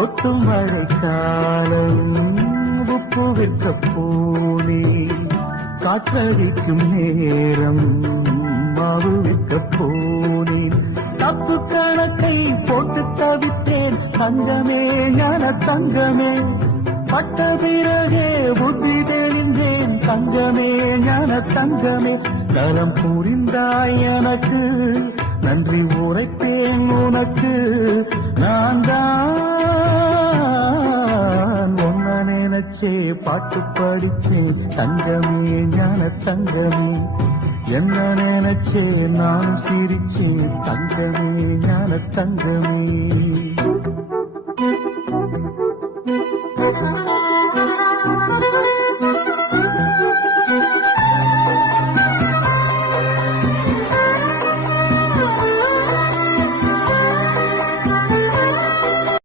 கொத்தும் மழைக்காலம் உப்பு விற்க போனே காற்றடிக்கும் நேரம் மாவு விற்க போனேன் தப்பு கணக்கை போட்டு தவித்தேன் தஞ்சமே ஞான தங்கமே. பட்ட பிறகே புத்தி தெரிந்தேன் தஞ்சமே ஞான தங்கமே. கரம் புரிந்தாய் எனக்கு நன்றி உரைப்பேன் உனக்கு. படிச்சே பாட்டு படிச்சே தங்கமே ஞான தங்கமே. என்ன நினைச்சே நானும் சிரிச்சே தங்கமே ஞான தங்கமே.